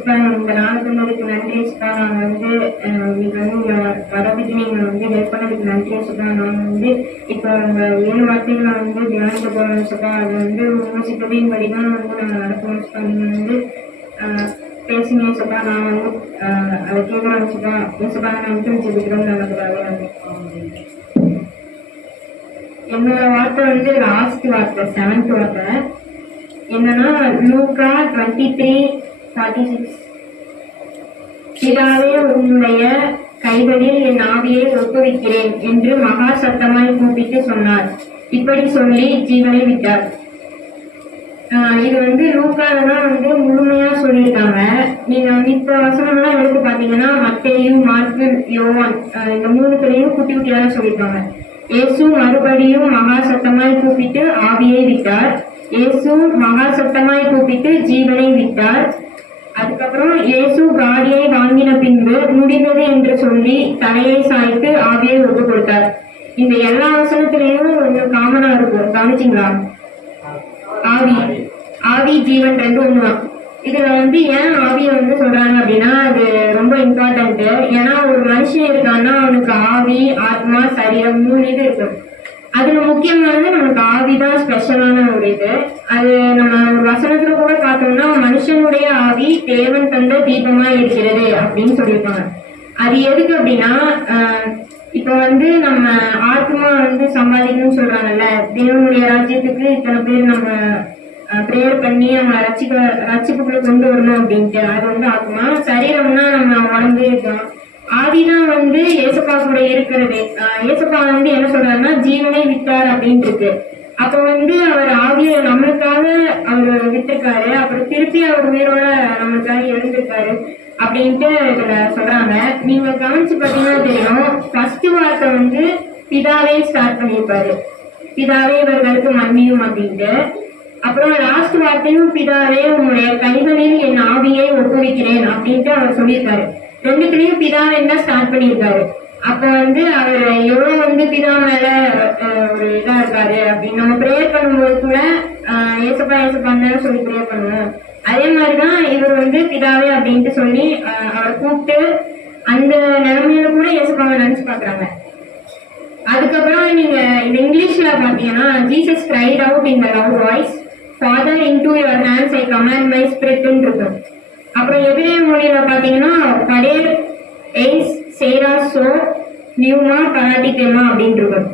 ஏசுப்பா இந்த நாள் சொன்னதுக்கு நன்றி ஏசுப்பா. நாங்கள் வந்து இன்னைக்கு வந்து வரதுக்கு நீங்கள் வந்து ஹெல்ப் பண்ணதுக்கு நன்றி ஏசுப்பா. நாங்கள் வந்து இப்போ உங்கள் 7 வார்த்தைகளை வந்து தியானிக்க போகிறோம் ஏசுப்பா. அது வந்து உங்கள் சித்தத்தின் படி தான் வந்து நாங்கள் நடக்கணும் ஏசுப்பா. நீங்கள் வந்து பேசுங்க ஏசுப்பா. நான் வந்து அதை கேட்குறோம் ஏசுப்பா. ஏசுப்பா நான் வந்து ஜெபிக்கிறோம் நல்லதுக்காக. என்னோட வார்த்தை வந்து லாஸ்ட் வார்த்தை 7th வார்த்தை என்னன்னா லூக்கா 23:46. பிதாவே உன்னுடைய கைகளில் என் ஆவியை ஒப்புவிக்கிறேன் என்று மகா சத்தமாய் கூப்பிட்டு சொன்னார். இப்படி சொல்லி ஜீவனை விட்டார். இது வந்து லூக்காலதான் வந்து முழுமையா சொல்லியிருக்காங்க. நீங்க மித்த வசனம்லாம் எடுத்து பாத்தீங்கன்னா மத்தேயு, மார்க்கு, யோவான் இந்த 3 பேரையும் குட்டி குட்டியாக சொல்லியிருக்காங்க. இயேசு மறுபடியும் மகா சத்தமாய் கூப்பிட்டு ஆவியை விட்டார். இயேசு மகா சத்தமாய் கூப்பிட்டு ஜீவனை விட்டார். அதுக்கப்புறம் இயேசு காடியை வாங்கின பின்பு முடிந்தது என்று சொல்லி தலையை சாய்த்து ஆவியை ஒப்பு கொடுத்தார். இந்த எல்லா வசனத்திலையும் கொஞ்சம் காமனா இருக்கும், கவனிச்சிங்களா? ஆவி ஜீவன் 2 ஒண்ணுதான். இதுல வந்து ஏன் ஆவியை வந்து சொல்றாங்க அப்படின்னா அது ரொம்ப இம்பார்ட்டன்ட். ஏன்னா ஒரு மனுஷன் இருக்கான்னா அவனுக்கு ஆவி, ஆத்மா, சரீரம் 3 இது இருக்கும். அதுல முக்கியமானது நமக்கு ஆவிதான் ஸ்பெஷலான ஒரு இது. அது நம்ம ஒரு வசனத்துல கூட பார்த்தோம்னா மனுஷனுடைய ஆவி தேவன் தந்த தீபமா இருக்கிறது அப்படின்னு சொல்லியிருப்பாங்க. அது எதுக்கு அப்படின்னா இப்ப வந்து நம்ம ஆத்மா வந்து சம்பாதிக்கணும்னு சொல்றாங்கல்ல, தேவனுடைய ராஜ்யத்துக்கு இத்தனை பேர் நம்ம பிரேயர் பண்ணி நம்ம ரட்சிப்புக்குள்ள கொண்டு வரணும் அப்படின்ட்டு. அது வந்து ஆத்மா. சரீரம்னா நம்ம உடம்பு இருக்கோம். ஆவிதான் வந்து ஏசப்பா கூட இருக்கிறது. ஏசப்பா வந்து என்ன சொல்றாருன்னா ஜீவனை விட்டார் அப்படின்னு இருக்கு. அப்ப வந்து அவர் ஆவிய நம்மளுக்காக அவர் விட்டிருக்காரு. அப்புறம் திருப்பி அவர் உயிரோட நம்மளுக்காக எழுந்திருக்காரு அப்படின்ட்டு இதுல சொல்றாங்க. நீங்க கவனிச்சு பாத்தீங்கன்னா தெரியும், ஃபர்ஸ்ட் வார்த்தை வந்து பிதாவே ஸ்டார்ட் பண்ணியிருப்பாரு. பிதாவே இவர்களுக்கு மன்னியும் அப்படின்ட்டு. அப்புறம் லாஸ்ட் வார்த்தையும் பிதாவே உங்களுடைய கைகளில் என் ஆவியை ஒப்புவிக்கிறேன் அப்படின்ட்டு அவர் சொல்லியிருக்காரு. 2த்துலயும் பிதாவை தான் ஸ்டார்ட் பண்ணியிருக்காரு. அப்ப வந்து அவர் எவ்வளவு வந்து பிதா மேல ஒரு இதா இருக்காரு அப்படின்னு நம்ம பிரேயர் பண்ணும்போது கூட ஏசப்பா ஏசப்பான்னு சொல்லி பிரேயர் பண்ணுவோம். அதே மாதிரிதான் இவர் வந்து பிதாவே அப்படின்ட்டு சொல்லி அவரை கூப்பிட்டு அந்த நிலைமையில கூட ஏசப்பாவை நினைச்சு பாக்குறாங்க. அதுக்கப்புறம் நீங்க இந்த இங்கிலீஷ்ல பாத்தீங்கன்னா Jesus cried out in a loud voice, Father, into your hands I command my spirit ன்னு இருக்கும். அப்புறம் எபிரேய மொழியில பாத்தீங்கன்னா படேர் எய்ஸ் சேரா சோ நியூமா பராட்டித்தேமா அப்படின்னு இருக்கும்.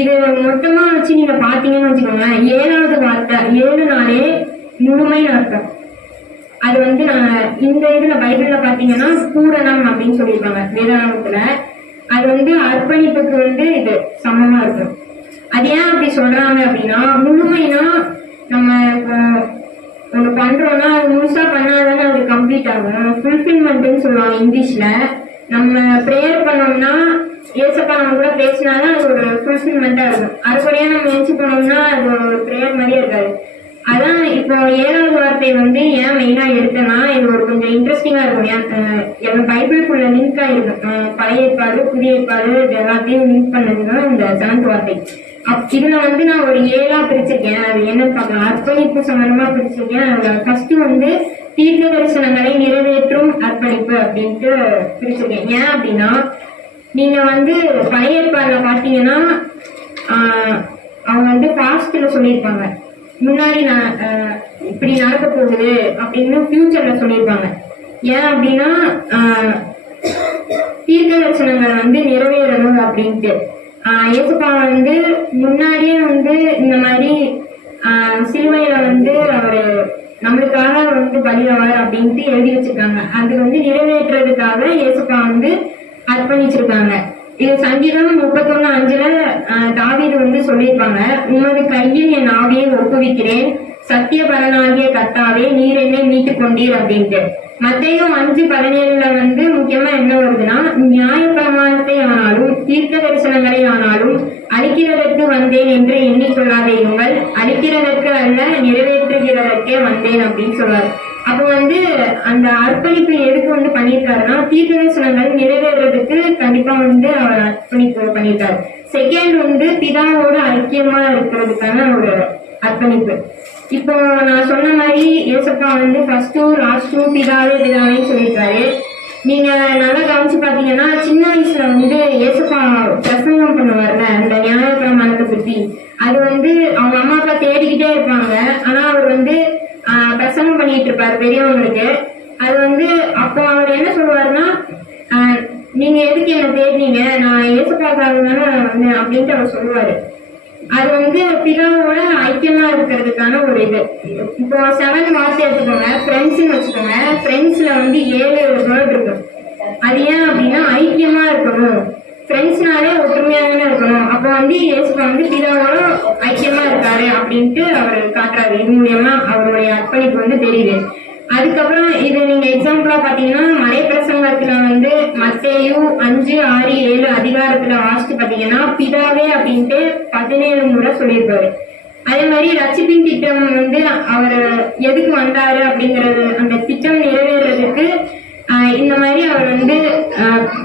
இது மொத்தமா வச்சு நீங்க பாத்தீங்கன்னு வச்சுக்கோங்க, 7வது வார்த்தை 7 நாளே முழுமைன்னு அர்த்தம். அது வந்து இந்த இதுல பைபிள்ல பாத்தீங்கன்னா பூரணம் அப்படின்னு சொல்லியிருப்பாங்க வேதாகமத்துல. அது வந்து அர்ப்பணிப்புக்கு வந்து இது சமமா இருக்கும். அது ஏன் அப்படி சொல்றாங்க அப்படின்னா முழுமைனா நம்ம ஒண்ணு பண்றோம்னா அது முழுசா பண்ணாதானே அது கம்ப்ளீட் ஆகும். ஃபுல்ஃபில்மெண்ட்னு சொல்லுவாங்க இங்கிலீஷ்ல. நம்ம பிரேயர் பண்ணோம்னா ஏசப்பா நம்ம கூட பேசினாதான் அது ஒரு ஃபுல்ஃபில்மெண்டா இருக்கும். அறுபடியா நம்ம நினைச்சு போனோம்னா அது ஒரு பிரேயர் மாதிரியே இருக்காது. அதான் இப்போ 7வது வார்த்தை வந்து ஏன் மெயினா எடுத்தேன்னா இது ஒரு கொஞ்சம் இன்ட்ரெஸ்டிங்கா இருக்கும். என் பைபிளுக்குள்ள லிங்க் ஆயிருக்கும். பழைய ஏற்பாடு, புதிய ஏற்பாடு எல்லாத்தையும் லிங்க் பண்ணதுதான் இந்த 7th வார்த்தை. இதுல வந்து நான் ஒரு 7ஆ பிரிச்சிருக்கேன். அது என்ன பார்க்கலாம், அர்ப்பணிப்பு சம்பந்தமா பிரிச்சிருக்கேன். ஃபர்ஸ்ட் வந்து தீர்க்க தரிசனங்களை நிறைவேற்றும் அர்ப்பணிப்பு அப்படின்ட்டு பிரிச்சிருக்கேன். ஏன் அப்படின்னா நீங்க வந்து பழைய ஏற்பாடுல பாத்தீங்கன்னா அவங்க வந்து பாஸ்ட்ல சொல்லியிருப்பாங்க, முன்னாடி நான் இப்படி நடக்க போகுது அப்படின்னு ஃபியூச்சர்ல சொல்லியிருப்பாங்க. ஏன் அப்படின்னா தீர்க்க தரிசனங்கள் வந்து நிறைவேறணும் அப்படின்ட்டு. ஏசப்பா வந்து முன்னாடியே வந்து இந்த மாதிரி சிலுவையில வந்து அவரு நம்மளுக்காக வந்து பலியாவார் அப்படின்ட்டு எழுதி வச்சிருக்காங்க. அது வந்து நிறைவேற்றுறதுக்காக ஏசப்பா வந்து அர்ப்பணிச்சிருக்காங்க. இது சங்கீதம் 31:5 தாவீது வந்து சொல்லியிருப்பாங்க, உமது கையில் என் ஆவியை ஒப்புவிக்கிறேன், சத்திய பரனாகிய கர்த்தாவே நீர் என்னை மீட்டுக் கொண்டீர் அப்படின்ட்டு. மத்தேயு 5:17 வந்து முக்கியமா என்ன வருதுன்னா, நியாய பிரமாணத்தை ஆனாலும் தீர்க்க தரிசனங்களை ஆனாலும் அழிக்கிறதற்கு வந்தேன் என்று எண்ணிக்கொள்ளாதீர்கள், அழிக்கிறதற்கு அல்ல நிறைவேற்றுகிறதற்கே வந்தேன் அப்படின்னு சொல்றாரு. அப்போ வந்து அந்த அர்ப்பணிப்பு எதுக்கு வந்து பண்ணியிருக்காருன்னா தீர்க்க தரிசனங்கள் நிறைவேறதுக்கு கண்டிப்பா வந்து அவர் அர்ப்பணிப்பு பண்ணியிருக்காரு. செகண்ட் வந்து பிதாவோட ஐக்கியமா இருக்கிறதுக்கான ஒரு அர்ப்பணிப்பு. இப்போ நான் சொன்ன மாதிரி ஏசப்பா வந்து ஃபர்ஸ்டும் லாஸ்டும் பிதாவே பிதாவேன்னு சொல்லியிருக்காரு. நீங்க நல்லா கவனிச்சு பாத்தீங்கன்னா சின்ன வயசுல வந்து ஏசப்பா பிரசங்கம் பண்ணுவார்ல அந்த நியாயப்பிரமாணத்தை பத்தி, அது வந்து அவங்க அம்மா அப்பா தேடிக்கிட்டே இருப்பாங்க. ஆனா அவர் வந்து பிரசங்கம் பண்ணிட்டு இருப்பாரு பெரியவங்களுக்கு. அது வந்து அப்போ அவர் என்ன சொல்லுவாருன்னா, நீங்க எதுக்கு என்ன தேடினீங்க, நான் ஏசப்பாக்காக தானே வந்தேன் அப்படின்ட்டு அவர் சொல்லுவாரு. அது வந்து பிதாவோட ஐக்கியமா இருக்கிறதுக்கான ஒரு இது. இப்போ 7 வார்த்தை எடுத்துக்கோங்க, ஃப்ரெண்ட்ஸ்ன்னு வச்சுக்கோங்க. ஃப்ரெண்ட்ஸ்ல வந்து 7 வேர்ட் இருக்கும். அது ஏன் அப்படின்னா ஐக்கியமா இருக்கணும், ஃப்ரெண்ட்ஸ்னாலே ஒற்றுமையா தானே இருக்கணும். அப்போ வந்து இயேசுப்பா வந்து பிதாவோட ஐக்கியமா இருக்காரு அப்படின்ட்டு அவர் காட்டுறாரு. இது மூலியமா அவருடைய அர்ப்பணிப்பு வந்து தெரியுது. அதுக்கப்புறம் இது நீங்க எக்ஸாம்பிளா பாத்தீங்கன்னா மலை பிரசங்கத்துல வந்து மத்தேயு 5, 6, 7 அதிகாரத்துல வாசிச்சு பாத்தீங்கன்னா பிதாவே அப்படின்ட்டு 17 முறை சொல்லியிருப்பாரு. அதே மாதிரி ரட்சிப்பின் திட்டம் வந்து அவர் எதுக்கு வந்தாரு அப்படிங்கறது, அந்த திட்டம் நிறைவேறதுக்கு இந்த மாதிரி அவர் வந்து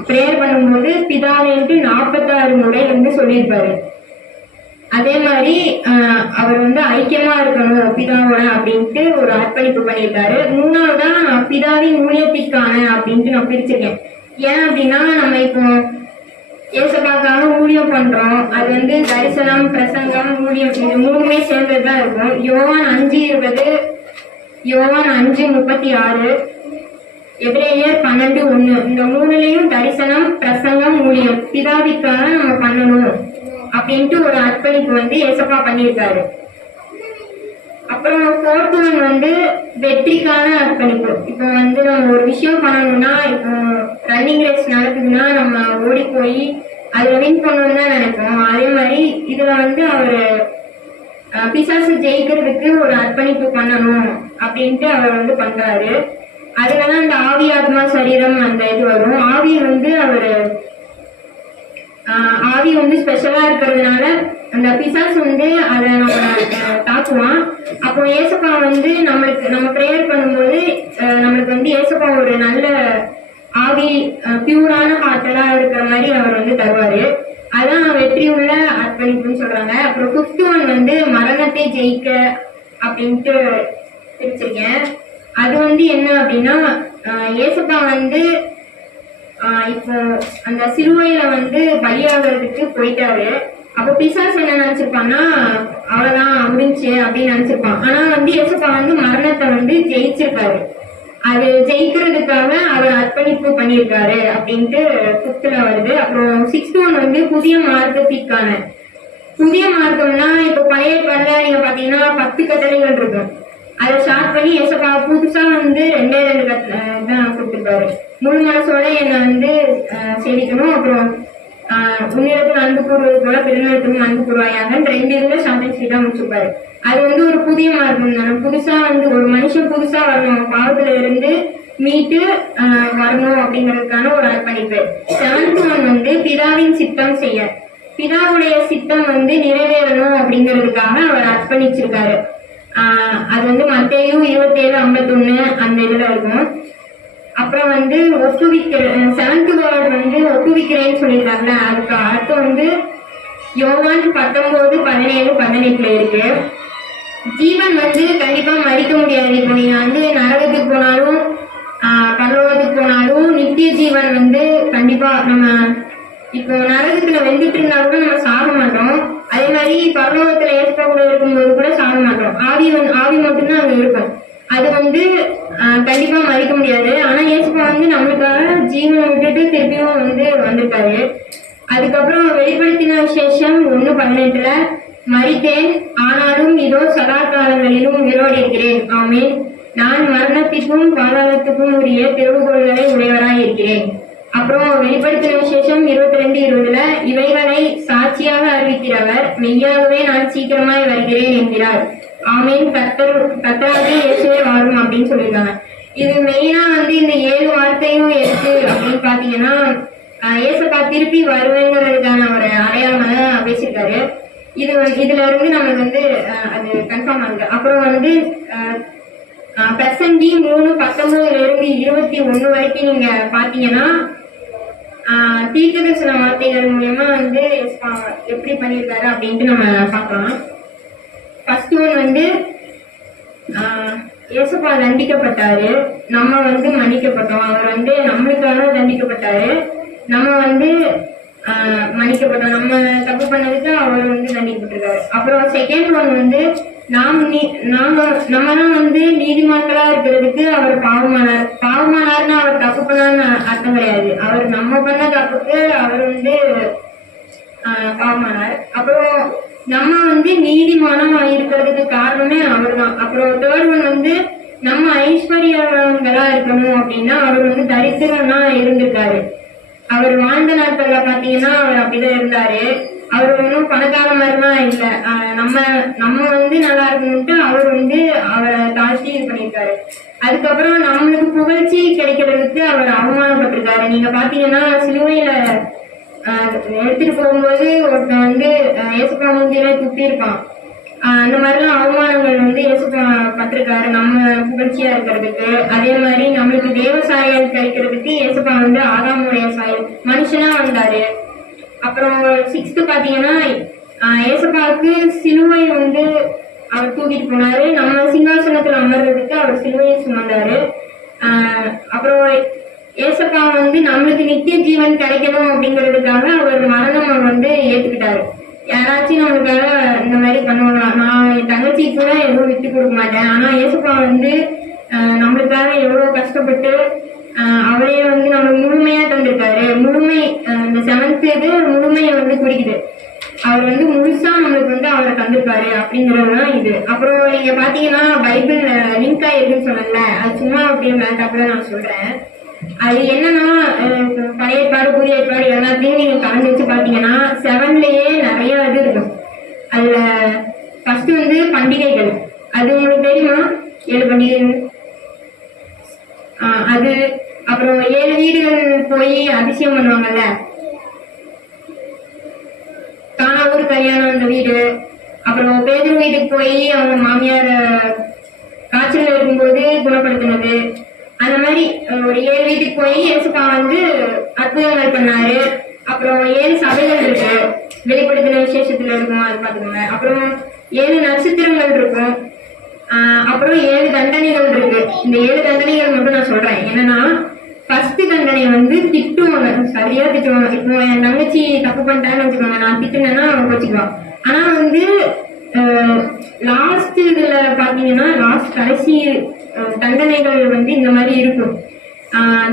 பிரேயர் பண்ணும்போது பிதாவேன்ட்டு 46 முறை வந்து சொல்லியிருப்பாரு. அதே மாதிரி அவர் வந்து ஐக்கியமா இருக்கணும் பிதாவோட அப்படின்ட்டு ஒரு அர்ப்பணிப்பு பண்ணியிருக்காரு. 3வதா பிதாவின் ஊழியத்திற்கான அப்படின்ட்டு நான் பிரிச்சிருக்கேன். ஏன் அப்படின்னா நம்ம இப்போ ஏசப்பாக்காக ஊழியம் பண்றோம். அது வந்து தரிசனம், பிரசங்கம், ஊழியம் இது 3மே சேர்ந்ததுதான் இருக்கும். யோவான் 5:20, யோவான் 5:36, எபிரேயர் 12:1 இந்த 3லயும் தரிசனம், பிரசங்கம், ஊழியம் பிதாவிற்காக நம்ம பண்ணணும் அப்படின்ட்டு ஒரு அர்ப்பணிப்பு வந்து ஏசப்பா பண்ணியிருக்காரு. அப்புறம் 4th ஒன் வந்து வெற்றிக்கான அர்ப்பணிப்பு. இப்போ வந்து நம்ம ஒரு விஷயம் பண்ணணும்னா, இப்போ ரன்னிங் ரேஸ் நடக்குதுன்னா நம்ம ஓடி போய் அதுல வின் பண்ணணும்னு தான் நினைப்போம். அதே மாதிரி இதுல வந்து அவரு பிசாசு ஜெயிக்கிறதுக்கு ஒரு அர்ப்பணிப்பு பண்ணணும் அப்படின்ட்டு அவர் வந்து பண்றாரு. அதுலதான் அந்த ஆவி ஆத்மா சரீரம் அந்த இது வரும். ஆவி வந்து அவரு ஆவி வந்து ஸ்பெஷலா இருக்கிறதுனால அந்த பிசாசு வந்து அதை நம்ம தாக்குவான். அப்போ ஏசப்பா வந்து நம்ம பிரேயர் பண்ணும்போது நம்மளுக்கு வந்து ஏசப்பா ஒரு நல்ல ஆவி பியூரான காற்றலா இருக்கிற மாதிரி அவர் வந்து தருவாரு. அதான் வெற்றி உள்ள அர்ப்பணிப்புன்னு சொல்றாங்க. அப்புறம் 5th ஒன் வந்து மரணத்தை ஜெயிக்க அப்படின்ட்டு பிரிச்சிருக்கேன். அது வந்து என்ன அப்படின்னா ஏசப்பா வந்து இப்போ அந்த சிலுவையில வந்து பலியாகிறதுக்கு போயிட்டாரு. அப்ப பிசாசு என்ன நினைச்சிருப்பான்னா, அவ்வளவுதான் முடிஞ்சு அப்படின்னு நினைச்சிருப்பான். ஆனா வந்து ஏசப்பா வந்து மரணத்தை வந்து ஜெயிச்சிருக்காரு. அது ஜெயிக்கிறதுக்காக அவர் அர்ப்பணிப்பு பண்ணியிருக்காரு அப்படின்ட்டு 5th வருது. அப்புறம் 6th ஒன் வந்து புதிய மார்க்கத்திற்கான. புதிய மார்க்கம்னா இப்போ பழைய ஏற்பாடுல நீங்க பாத்தீங்கன்னா 10 கட்டளைகள் இருக்கும். அதை ஸ்டார்ட் பண்ணி ஏசப்பா புதுசா வந்து 2 தான் கொடுத்துருக்காரு. முழு மனசோட என்னை வந்து சேவிக்கணும், அப்புறம் உன்னிடத்தில் அன்பு கூறுவது போல பெருநிலத்திலும் அன்பு கூறுவாயாக 2 இதுல ஷார்ட் தான் முடிச்சிருப்பாரு. அது வந்து ஒரு புதிய மார்க்கம் தானே. புதுசா வந்து ஒரு மனுஷன் புதுசா வரணும், பாவத்துல இருந்து மீட்டு வரணும் அப்படிங்கறதுக்கான ஒரு அர்ப்பணிப்பு. 7th ஒன் வந்து பிதாவின் சித்தம் செய்ய, பிதாவுடைய சித்தம் வந்து நிறைவேறணும் அப்படிங்கிறதுக்காக அவர் அர்ப்பணிச்சிருக்காரு. அது வந்து மத்தேயு 27:51 அந்த இதுல இருக்கும். அப்புறம் வந்து ஒப்புவிக்கிற 7th வேர்ட் வந்து ஒப்புவிக்கிறேன்னு சொல்லியிருக்காங்கல்ல, அதுக்கு அர்த்தம் வந்து யோவான் 19:17-18 இருக்கு. ஜீவன் வந்து கண்டிப்பா மறிக்க முடியாது. இப்போ நீங்க வந்து நரகத்துக்கு போனாலும் பரலோகத்துக்கு போனாலும் நித்திய ஜீவன் வந்து கண்டிப்பா நம்ம இப்போ நரகத்துல வெந்துட்டு இருந்தா கூட நம்ம சாக மாட்டோம். அதே மாதிரி பரலோகத்துல ஏற்ப கூட இருக்கும்போது கூட சாக மாட்டோம். ஆவி மட்டும்தான் அங்க இருக்கும். அது வந்து கண்டிப்பா மறிக்க முடியாது. ஆனா ஏசப்பா வந்து நம்மளுக்காக ஜீவனை விட்டுட்டு திருப்பியும் வந்து வந்திருக்காரு. அதுக்கப்புறம் வெளிப்படுத்தின விசேஷம் 1:18 மரித்தேன், ஆனாலும் இதோ சதா காலங்களிலும் உயிரோடு இருக்கிறேன். ஆமேன். நான் மரணத்திற்கும் பாதாளத்துக்கும் உரிய திறவுகோள்களை உடையவராய் இருக்கிறேன். அப்புறம் வெளிப்படுத்தின விசேஷம் 22:20 இவைகளை சாட்சியாக அறிவிக்கிறவர் மெய்யாகவே நான் சீக்கிரமாய் வருகிறேன் என்கிறார். ஆமேன். கர்த்தராகிய இயேசுவே வாரும் அப்படின்னு சொல்லியிருக்காங்க. இது மெயினா வந்து இந்த 7 வார்த்தையும் எதுக்கு அப்படின்னு பாத்தீங்கன்னா ஏசப்பா திருப்பி வருவேங்கிறதுக்கான ஒரு அடையாளமாக பேசியிருக்காரு. இதுல இருந்து நமக்கு வந்து அது கன்ஃபார்ம் ஆகுது. அப்புறம் வந்து பிரசங்கி 3:19-21 வரைக்கும் நீங்க பாத்தீங்கன்னா தீர்க்கதரிசன வார்த்தைகள் மூலமா வந்து எப்படி பண்ணியிருக்காரு அப்படின்ட்டு நம்ம பார்க்கலாம். ஃபர்ஸ்ட் ஒன் வந்து இயேசுப்பா தண்டிக்கப்பட்டாரு, நம்ம வந்து மன்னிக்கப்பட்டோம். அவர் வந்து நம்மளுக்காக தண்டிக்கப்பட்டாரு, நம்ம வந்து மன்னிக்கப்பட்டோம். நம்ம தப்பு பண்ணதுக்கு அவர் வந்து தண்டிக்கப்பட்டிருக்காரு. அப்புறம் செகண்ட் ஒன் வந்து நம்ம தான் வந்து நீதிமன்றா இருக்கிறதுக்கு அவர் பாவமானார்னு அவர் தப்பு பண்ணான்னு அர்த்தம் கிடையாது. அவர் நம்ம பண்ண தப்புக்கு அவர் வந்து பாவமானார். அப்புறம் நம்ம வந்து நீதிமானம் இருக்கிறதுக்கு காரணமே அவர் தான். அப்புறம் தேர்ட் ஒன் வந்து நம்ம ஐஸ்வர்யங்களா இருக்கணும் அப்படின்னா அவர் வந்து தரித்திரம்னா இருந்திருக்காரு. அவர் வாழ்ந்த நாட்கள்ல பாத்தீங்கன்னா அவர் அப்படிதான் இருந்தாரு. அவர் ஒன்றும் பணக்கார மாதிரிலாம் இல்ல. நம்ம வந்து நல்லா இருக்கணும்ட்டு அவர் வந்து அவரை தாழ்த்தி இது பண்ணியிருக்காரு. அதுக்கப்புறம் நம்மளுக்கு புகழ்ச்சி கிடைக்கிறதுக்கு அவர் அவமானப்பட்டிருக்காரு. நீங்க பாத்தீங்கன்னா சிலுவையில எடுத்துட்டு போகும்போது ஒருத்தன் வந்து இயேசுப்பா மூஞ்சியில துப்பி இருப்பான். அந்த மாதிரிலாம் அவமானங்கள் வந்து இயேசுப்பா பட்டிருக்காரு நம்ம புகழ்ச்சியா இருக்கிறதுக்கு. அதே மாதிரி நம்மளுக்கு தேவ சாயல் கிடைக்கிறதுக்கு இயேசுப்பா வந்து ஆதாமுடைய சாயல் மனுஷனா வந்தாரு. அப்புறம் 6th பாத்தீங்கன்னா இயேசுப்பாவுக்கு சிலுவை வந்து அவர் தூக்கிட்டு போனாரு. நம்ம சிங்காசனத்துல அமர்றதுக்கு அவர் சிலுவையை சுமந்தாரு. அப்புறம் ஏசப்பா வந்து நம்மளுக்கு நித்திய ஜீவன் கிடைக்கணும் அப்படிங்கிறதுக்காக அவர் மரணம் வந்து ஏத்துக்கிட்டாரு. யாராச்சும் நம்மளுக்காக இந்த மாதிரி பண்ணுவாங்க. நான் என் தங்கச்சி கூட எதுவும் விட்டு கொடுக்க மாட்டேன். ஆனா ஏசப்பா வந்து நம்மளுக்காக எவ்வளவு கஷ்டப்பட்டு அவரே வந்து நம்ம முழுமையா தந்திருக்காரு. முழுமை இந்த 7th இது முழுமையை வந்து குறிக்குது. அவர் வந்து முழுசா நம்மளுக்கு வந்து அவரை தந்திருக்காரு அப்படிங்கறதுதான் இது. அப்புறம் நீங்க பாத்தீங்கன்னா பைபிள் லிங்க் ஆயிருக்குன்னு சொன்னல, அது சும்மா அப்படியே மேட்டாப்ல நான் சொல்றேன். அது என்னன்னா பழைய ஏற்பாடு புதிய ஏற்பாடு எல்லாத்தையும் நீங்க கலந்து வச்சு பாத்தீங்கன்னா 7லயே நிறைய இது இருக்கும். அதுல ஃபர்ஸ்ட் வந்து பண்டிகைகள். அது உங்களுக்கு தெரியுமா? 7 பண்டிகைகள். அது அப்புறம் 7 வீடுகள் போய் அதிசயம் பண்ணுவாங்கல்ல, காணாவூர் கல்யாணம் அந்த வீடு. அப்புறம் பேதர் வீட்டுக்கு போய் அவங்க மாமியார் காய்ச்சல் இருக்கும்போது குணப்படுத்தினது. அந்த மாதிரி ஒரு 7 வீட்டுக்கு போய் இயேசுப்பா வந்து அற்புதங்கள் பண்ணாரு. அப்புறம் 7 சபைகள் இருக்கு, வெளிப்படுத்தின விசேஷத்துல இருக்கும், அது பாத்துக்கோங்க. அப்புறம் 7 நட்சத்திரங்கள் இருக்கும். அப்புறம் 7 தண்டனைகள் இருக்கு. இந்த 7 தண்டனைகள் மட்டும் நான் சொல்றேன். என்னன்னா ஃபர்ஸ்ட் தண்டனை வந்து திட்டுவாங்க, சரியா திட்டுவாங்க. இப்போ என் தங்கச்சி தப்பு பண்ணிட்டான்னு வச்சுக்கோங்க, நான் திட்டுனேன்னா அவங்க வச்சுக்குவான். ஆனா வந்து லாஸ்ட் இதுல பாத்தீங்கன்னா லாஸ்ட் கடைசி தண்டனைகள் வந்து இந்த மாதிரி இருக்கும்.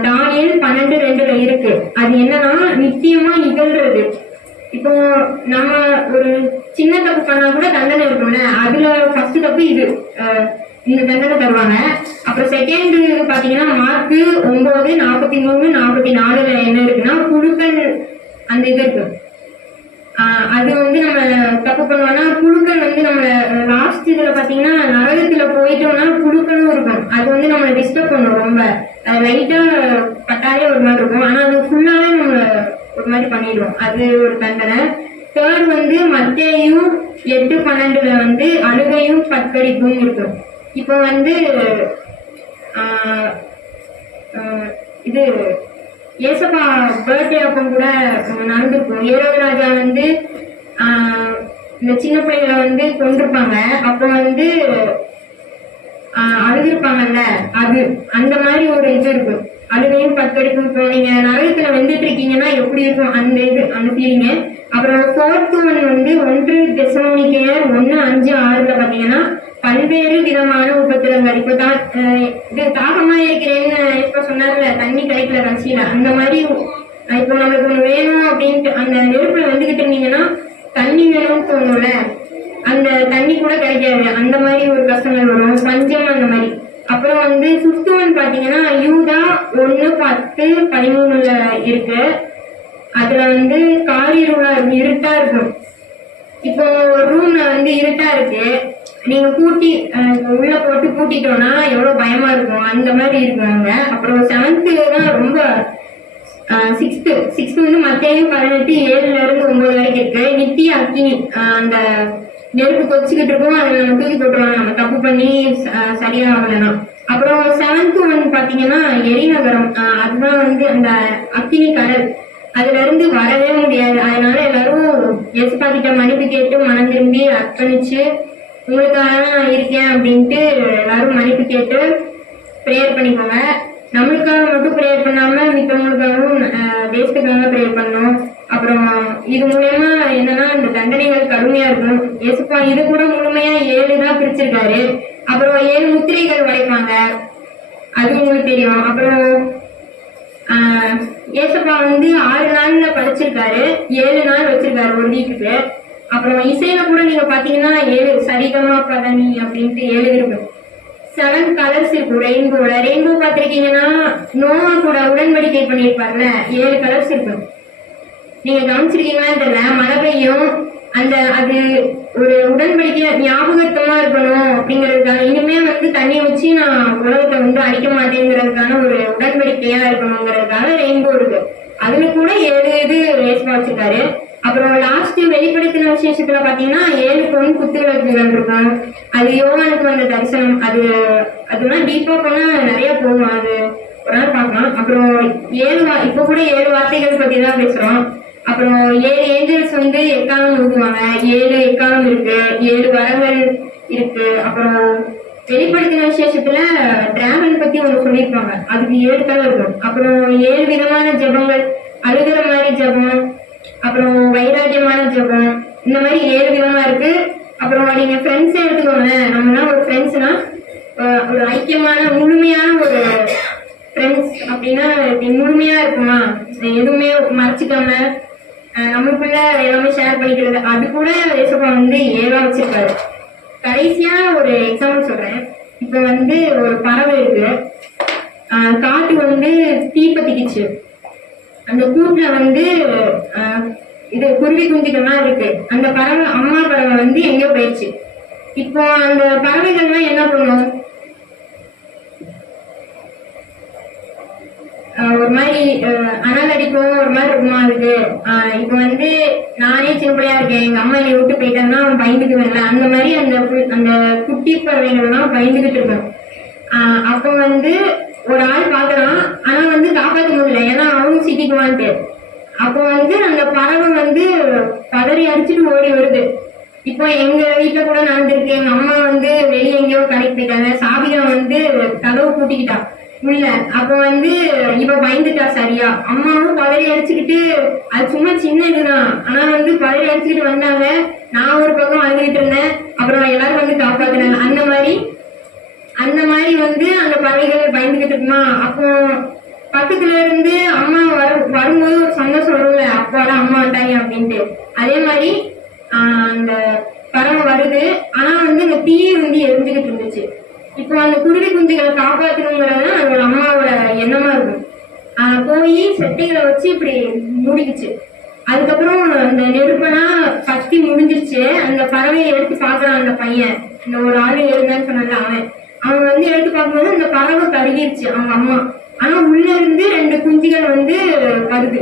தானியேல் 12:2 இருக்கு. அது என்னன்னா நிச்சயமா இகழ்றது. இப்போ நம்ம ஒரு சின்ன தப்பு பண்ணா கூட தண்டனை இருக்கும்ல, அதுல ஃபர்ஸ்ட் தப்பு இது, இந்த தண்டனை தருவாங்க. அப்புறம் செகண்ட் பாத்தீங்கன்னா மார்க் 9:43-44 என்ன இருக்குன்னா புழுக்கள் அந்த இது இருக்கு. அது வந்து நம்ம தப்பு பண்ணுவோம்னா புழுக்கள் வந்து நம்ம லாஸ்ட் இதுல பாத்தீங்கன்னா நரகத்துல போயிட்டோம்னா புழுக்களும் இருக்கும். அது வந்து நம்மளை டிஸ்டர்ப் பண்ணும் ரொம்ப. அது லைட்டா பட்டாலே ஒரு மாதிரி இருக்கும், ஆனா அது ஃபுல்லாவே நம்ம ஒரு மாதிரி பண்ணிடுவோம். அது ஒரு தண்டனை. தேர்ட் வந்து மத்தேயு 8:12 வந்து அழுகையும் பற்கடிப்பும் இருக்கும். இப்போ வந்து இது ஏசப்பா பர்த்டே அப்போ கூட நடந்திருக்கும். ஏரோது ராஜா வந்து இந்த சின்ன பிள்ளைகளை வந்து கொண்டிருப்பாங்க. அப்போ வந்து அழுதுருப்பாங்கல்ல, அது அந்த மாதிரி ஒரு இது இருக்கும். அழுகையும் பற்கடிப்பும். இப்போ நீங்க நரகத்துல வந்துட்டு இருக்கீங்கன்னா எப்படி இருக்கும் அந்த இது, அந்த ஃபீலிங்க. அப்புறம் 4th ஒன் வந்து 1 தெசலோனிக்கேயர் 1:5-6 பாத்தீங்கன்னா பல்வேறு விதமான உபத்திரங்கள். இப்போ இது தாகமா இருக்கிறேன்னு இப்ப சொன்னார்ல, தண்ணி கிடைக்கல கட்சியில, அந்த மாதிரி இப்போ நம்மளுக்கு ஒண்ணு வேணும் அப்படின்ட்டு அந்த நெருப்புல வந்துகிட்டு இருந்தீங்கன்னா தண்ணி வேணும்னு தோணும்ல, அந்த தண்ணி கூட கிடைக்காது. அந்த மாதிரி ஒரு கஷ்டங்கள் வரும், பஞ்சம் அந்த மாதிரி. அப்புறம் வந்து 5th ஒன் பாத்தீங்கன்னா யூதா 1:10-13 இருக்கு. அதுல வந்து காரிருளா இருக்கும், இருட்டா இருக்கும். இப்போ ஒரு ரூம்ல வந்து இருட்டா இருக்கு, நீங்க உள்ள போட்டு பூட்டிட்டோம்னா எவ்வளவு பயமா இருக்கும், அந்த மாதிரி இருக்குவாங்க. அப்புறம் 7th தான் ரொம்ப 6th வந்து மத்தேயு 18:7-9 வரைக்கும் இருக்கு. நித்திய அக்கினி, அந்த நெருப்பு கொதிச்சுக்கிட்டு இருக்கும், அதுல நம்ம தூக்கி போட்டுருவாங்க நம்ம தப்பு பண்ணி சரியா ஆகலன்னா. அப்புறம் 7th ஒன் பாத்தீங்கன்னா எரிநகரம், அதுதான் வந்து அந்த அக்கினி கடல், அதுல இருந்து வரவே முடியாது. அதனால எல்லாரும் ஏசப்பா கிட்ட மன்னிப்பு கேட்டு மனம் திரும்பி அர்ப்பணிச்சு உங்களுக்காக நான் இருக்கேன் அப்படின்ட்டு எல்லாரும் மன்னிப்பு கேட்டு ப்ரேயர் பண்ணிக்கோங்க. நம்மளுக்காக மட்டும் ப்ரேயர் பண்ணாம மித்தவங்களுக்காகவும் தேசத்துக்காக ப்ரேயர் பண்ணணும். அப்புறம் இது மூலயமா என்னன்னா இந்த தண்டனைகள் கடுமையா இருக்கும். ஏசப்பா இது கூட முழுமையா 7 தான் பிரிச்சிருக்காரு. அப்புறம் 7 முத்திரைகள் உடைப்பாங்க, அது உங்களுக்கு தெரியும். அப்புறம் ஏசப்பா 6 நாள்ல படிச்சிருக்காரு, 7 நாள் வச்சிருக்காரு ஒரு வீக்குக்கு. அப்புறம் இசையில கூட நீங்க பாத்தீங்கன்னா 7 சரிகமா பதனி அப்படின்ட்டு 7 இருக்கும். 7 கலர்ஸ் இருக்கும் ரெயின்போல. ரெயின்போ பாத்திருக்கீங்கன்னா நோவா கூட உடன்படிக்கை பண்ணிருப்பாருல, 7 கலர்ஸ் இருக்கும். நீங்க கவனிச்சிருக்கீங்களான்னு தெரியல. மழை பெய்யும், அது ஒரு உடன்படிக்கை ஞாபகத்தமா இருக்கணும் அப்படிங்கறதுக்காக, இனிமே தண்ணி வச்சு நான் உலகத்தை அழிக்க மாட்டேங்கிறதுக்கான ஒரு உடன்படிக்கையா இருக்கணுங்கிறதுக்காக ரெயின்போ இருக்கு. அதுல கூட 7 இது ரேஸ்மா வச்சிருக்காரு. அப்புறம் லாஸ்ட் வெளிப்படுத்தின விசேஷத்துல பாத்தீங்கன்னா 7 பொன் குத்துவிளக்குகள் இருக்கும். அது யோவானுக்கு வந்த தரிசனம். அதெல்லாம் டீப்பா போனா நிறைய போகும், அது ஒரு நாள் பார்க்கலாம். அப்புறம் 7 இப்ப கூட 7 வார்த்தைகள் பத்தி தான் பேசுறோம். அப்புறம் 7 ஏஞ்சல்ஸ் எக்காலம் ஊதுவாங்க, 7 எக்காலம் இருக்கு, 7 வரங்கள் இருக்கு. அப்புறம் வெளிப்படுத்தின விசேஷத்துல டிராகன் பத்தி ஒண்ணு சொல்லியிருப்பாங்க, அதுக்கு 7 கலர் இருக்கும். அப்புறம் 7 விதமான ஜபங்கள், அழுகிற மாதிரி ஜபம், அப்புறம் வைராக்கியமான ஜபம், இந்த மாதிரி 7 விதமா இருக்கு. அப்புறம் நீங்க ஃப்ரெண்ட்ஸே எடுத்துக்கோங்க. நம்மலாம் ஒரு ஃப்ரெண்ட்ஸ்னா ஒரு ஐக்கியமான முழுமையான ஒரு ஃப்ரெண்ட்ஸ் அப்படின்னா முழுமையா இருக்குமா, எதுவுமே மறைச்சிக்காம நம்மளுக்குள்ள எல்லாமே ஷேர் பண்ணிக்கிறது. அது கூட ஏசப்பா 7 வச்சிருக்காரு. கடைசியா ஒரு எக்ஸாம்பிள் சொல்றேன். இப்ப ஒரு பறவை இருக்கு, காட்டு தீப்பத்திக்குச்சு. அந்த கூட்டுல இது குருவி குஞ்சுகள்லாம் இருக்கு. அந்த பறவை அம்மா பறவை எங்கேயோ போயிடுச்சு. இப்போ அந்த பறவைகள்லாம் என்ன பண்ணும், ஒரு மாதிரி அனல் அடிக்கும், ஒரு மாதிரி இருக்குமா இருக்கு. இப்போ நானே சின்ன பிள்ளையா இருக்கேன், எங்க அம்மா என்னை விட்டு போயிட்டாங்கன்னா பயந்துக்குவேன்ல, அந்த மாதிரி அந்த குட்டி பறவைகள்லாம் பயந்துகிட்டு இருக்கும். அப்போ ஒரு ஆள் பாக்குறான், ஆனா காப்பாற்ற முடியல, ஏன்னா அவனும் சிக்கிக்குவான்ட்டு. அப்போ அந்த பறவை பதறி அடிச்சுட்டு ஓடி வருது. இப்போ எங்க வீட்டுல கூட நடந்திருக்கு. எங்க அம்மா வெளியே எங்கேயோ கடைக்கு போயிட்டாங்க, சாபிகா கதவு பூட்டிக்கிட்டா உள்ள. அப்போ இவ பயந்துட்டா சரியா. அம்மாவும் பதறி அடிச்சுக்கிட்டு, அது சும்மா சின்ன இதுதான், ஆனா பதறி அடிச்சுக்கிட்டு வந்தாங்க. நான் ஒரு பக்கம் அழுதுகிட்டு இருந்தேன். அப்புறம் எல்லாரும் காப்பாத்துனாங்க. அந்த மாதிரி அந்த பறவைகள் பயந்துகிட்டு இருக்குமா. அப்போ பக்கத்துல இருந்து அம்மா வரும்போது ஒரு சந்தோஷம் வரும்ல, அப்பாடா அம்மா வந்தாங்க அப்படின்ட்டு. அதே மாதிரி அந்த பறவை வருது, ஆனா இந்த தீ எரிஞ்சுக்கிட்டு இருந்துச்சு. இப்போ அந்த குருவி குஞ்சுகளை காப்பாற்றணுங்கிறது அதோட அம்மாவோட எண்ணமா இருக்கும். போய் செட்டைகளை வச்சு இப்படி மூடிக்குச்சு. அதுக்கப்புறம் அந்த நெருப்பனா பத்தி முடிஞ்சிருச்சு. அந்த பறவையை எடுத்து பாக்குறான் அந்த பையன், இந்த ஒரு ஆளு எழுந்தான்னு சொன்னால அவன் எடுத்து பார்க்கும்போது அந்த பறவை கருகிருச்சு அவங்க அம்மா. ஆனா உள்ள இருந்து 2 குஞ்சுகள் வருது.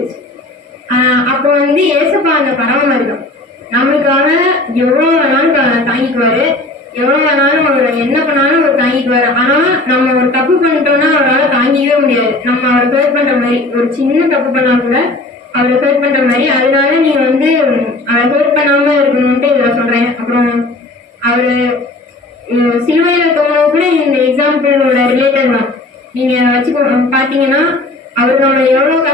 அப்போ ஏசப்பா அந்த பறவை மாதிரிதான் நம்மளுக்காக எவ்வளவு வேணாலும் தாங்கிக்குவாரு, எவ்வளவு வேணாலும் அவர் என்ன பண்ணாலும் அவர் தாங்கிக்குவாரு. ஆனா நம்ம ஒரு தப்பு பண்ணிட்டோம்னா அவரால் தாங்கிக்கவே முடியாது. நம்ம அவரை ஹர்ட் பண்ற மாதிரி, ஒரு சின்ன தப்பு பண்ணா கூட அவரை ஹர்ட் பண்ற மாதிரி. அதனால நீங்க அவரை ஹர்ட் பண்ணாம இருக்கணும்ட்டு இதை சொல்றேன். அப்புறம் அவரு சிலுவையில தோணவு கூட இந்த எக்ஸாம்பிளோட ரிலேட்டட் தான். நீங்க வச்சுக்கோ பாத்தீங்கன்னா, அவர் நம்மளுக்கு எவ்வளவு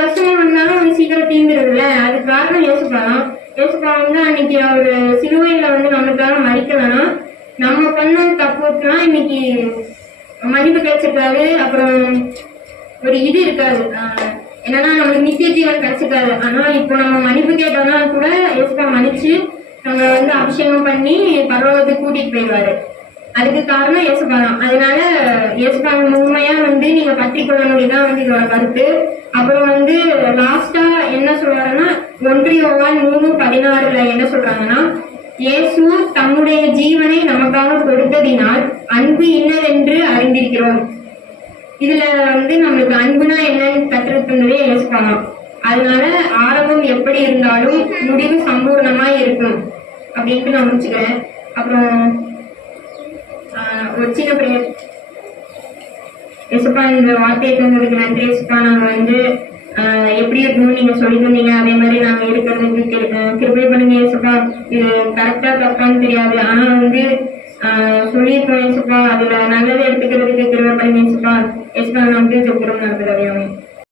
கஷ்டங்கள் வந்தாலும் சீக்கிரம் தீர்ந்துருதுல. அதுக்கு காரணம் ஏசுப்பா தான். ஏசுப்பா அன்னைக்கு அவரு சிலுவையில நம்மளுக்காக மறிக்கலன்னா நம்ம பண்ண தப்புக்கெல்லாம் இன்னைக்கு மன்னிப்பு கிடைச்சிருக்காது. அப்புறம் ஒரு இது இருக்காது, என்னன்னா நம்மளுக்கு நித்திய ஜீவன் கிடைச்சிருக்காது. ஆனா இப்போ நம்ம மன்னிப்பு கேட்டோம்னா கூட ஏசுப்பா மன்னிச்சு நம்ம அபிஷேகம் பண்ணி பரலோகத்துக்கு கூட்டிட்டு போயிடுவாரு. அதுக்கு காரணம் ஏசுப்பா தான். அதனால ஏசுப்பா முழுமையா நீங்க பற்றி கொள்ளணும்தான் இதோட கருத்து. அப்புறம் லாஸ்டா என்ன சொல்றாருன்னா, 1 யோவான் 3:16 என்ன சொல்றாங்கன்னா, இயேசு தம்முடைய ஜீவனை நமக்காக கொடுத்ததினால் அன்பு இன்னதென்று அறிந்திருக்கிறோம். இதுல நம்மளுக்கு அன்புனா என்னன்னு கற்றுத்தந்ததே ஏசுப்பாதான். அதனால ஆரம்பம் எப்படி இருந்தாலும் முடிவு சம்பூர்ணமா இருக்கும் அப்படின்ட்டு நான் முடிச்சுக்கிறேன். அப்புறம் ஒரு சின்ன பிரேயர். ஏசப்பா இந்த வார்த்தையை தந்ததுக்கு நன்றி ஏசப்பா. நாங்க எப்படி இருக்கணும்னு நீங்க சொல்லி தந்தீங்க, அதே மாதிரி நாங்க இருக்கிறதுக்கு கிருபை பண்ணுங்க ஏசப்பா. இது கரெக்டா தப்பான்னு தெரியாது. ஆனா வந்து சொல்லியிருக்கோம் ஏசுப்பா, அதுல நல்லதை எடுத்துக்கிறதுக்கு கிருபை பண்ணி ஏசுப்பா. ஏசுப்பா நான் வந்து ஜெபிக்கிறோம் நடத்துகிறேன்.